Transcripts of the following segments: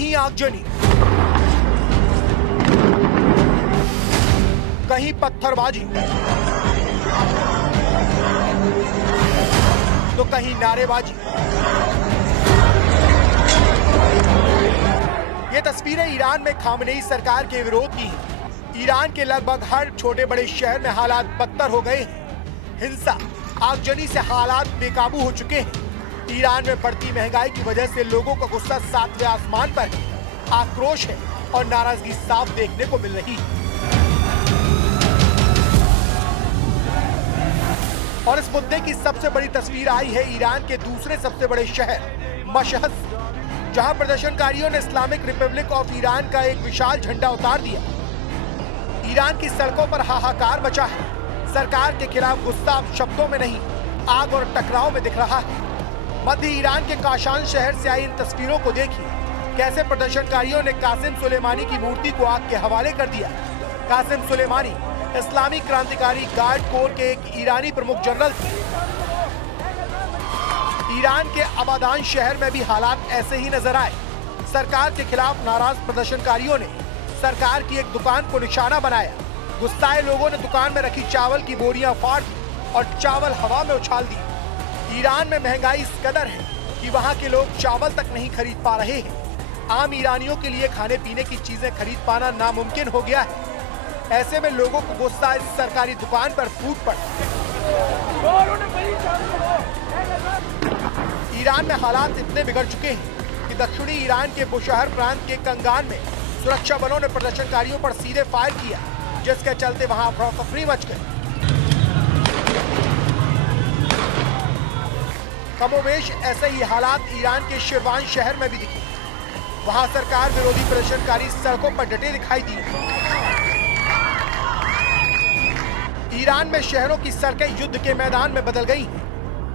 कहीं आगजनी, कहीं पत्थरबाजी, तो कहीं नारेबाजी। ये तस्वीरें ईरान में खामनेई सरकार के विरोध की हैं। ईरान के लगभग हर छोटे बड़े शहर में हालात बदतर हो गए हैं। हिंसा, आगजनी से हालात बेकाबू हो चुके हैं। ईरान में बढ़ती महंगाई की वजह से लोगों का गुस्सा सातवें आसमान पर है। आक्रोश है और नाराजगी साफ देखने को मिल रही है। और इस मुद्दे की सबसे बड़ी तस्वीर आई है ईरान के दूसरे सबसे बड़े शहर मशहद, जहां प्रदर्शनकारियों ने इस्लामिक रिपब्लिक ऑफ ईरान का एक विशाल झंडा उतार दिया। ईरान की सड़कों पर हाहाकार मचा है। सरकार के खिलाफ गुस्सा अब शब्दों में नहीं, आग और टकराव में दिख रहा है। मध्य ईरान के काशान शहर से आई इन तस्वीरों को देखिए, कैसे प्रदर्शनकारियों ने कासिम सुलेमानी की मूर्ति को आग के हवाले कर दिया। कासिम सुलेमानी इस्लामी क्रांतिकारी गार्ड कोर के एक ईरानी प्रमुख जनरल थे। ईरान के अबादान शहर में भी हालात ऐसे ही नजर आए। सरकार के खिलाफ नाराज प्रदर्शनकारियों ने सरकार की एक दुकान को निशाना बनाया। गुस्साए लोगों ने दुकान में रखी चावल की बोरियां फाड़ दी और चावल हवा में उछाल दी। ईरान में महंगाई इस कदर है कि वहां के लोग चावल तक नहीं खरीद पा रहे हैं। आम ईरानियों के लिए खाने पीने की चीजें खरीद पाना नामुमकिन हो गया है। ऐसे में लोगों को गुस्सा इस सरकारी दुकान पर फूट पड़ा। ईरान में हालात इतने बिगड़ चुके हैं कि दक्षिणी ईरान के बुशहर प्रांत के कंगान में सुरक्षा बलों ने प्रदर्शनकारियों पर सीधे फायर किया, जिसके चलते वहां अफरा तफरी मच गई। कमोवेश ऐसे ही हालात ईरान के शिरवान शहर में भी दिखे। वहां सरकार विरोधी प्रदर्शनकारी सड़कों पर डटे दिखाई दिए। ईरान में शहरों की सड़कें युद्ध के मैदान में बदल गई हैं।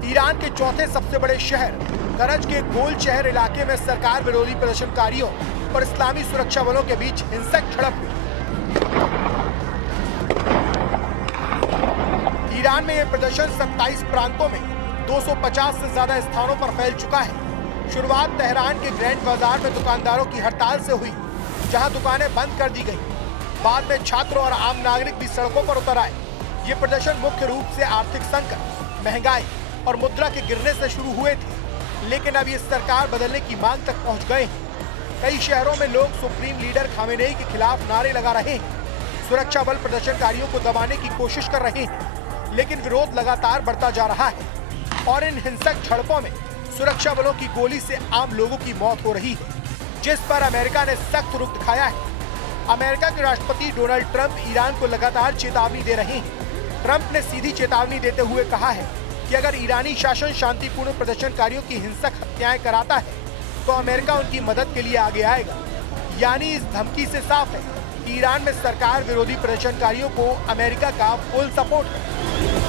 ईरान के चौथे सबसे बड़े शहर करज के गोल शहर इलाके में सरकार विरोधी प्रदर्शनकारियों और इस्लामी सुरक्षा बलों के बीच हिंसक झड़प हुई। ईरान में यह प्रदर्शन 27 प्रांतों में 250 से ज्यादा स्थानों पर फैल चुका है। शुरुआत तेहरान के ग्रैंड बाजार में दुकानदारों की हड़ताल से हुई, जहां दुकानें बंद कर दी गई। बाद में छात्र और आम नागरिक भी सड़कों पर उतर आए। ये प्रदर्शन मुख्य रूप से आर्थिक संकट, महंगाई और मुद्रा के गिरने से शुरू हुए थे, लेकिन अब ये सरकार बदलने की मांग तक पहुंच गए हैं। कई शहरों में लोग सुप्रीम लीडर खामेनेई के खिलाफ नारे लगा रहे हैं। सुरक्षा बल प्रदर्शनकारियों को दबाने की कोशिश कर रहे हैं, लेकिन विरोध लगातार बढ़ता जा रहा है और इन हिंसक झड़पों में सुरक्षा बलों की गोली से आम लोगों की मौत हो रही है, जिस पर अमेरिका ने सख्त रुख दिखाया है। अमेरिका के राष्ट्रपति डोनाल्ड ट्रंप ईरान को लगातार चेतावनी दे रहे हैं। ट्रंप ने सीधी चेतावनी देते हुए कहा है कि अगर ईरानी शासन शांतिपूर्ण प्रदर्शनकारियों की हिंसक हत्याएं कराता है तो अमेरिका उनकी मदद के लिए आगे आएगा। यानी इस धमकी से साफ है कि ईरान में सरकार विरोधी प्रदर्शनकारियों को अमेरिका का फुल सपोर्ट है।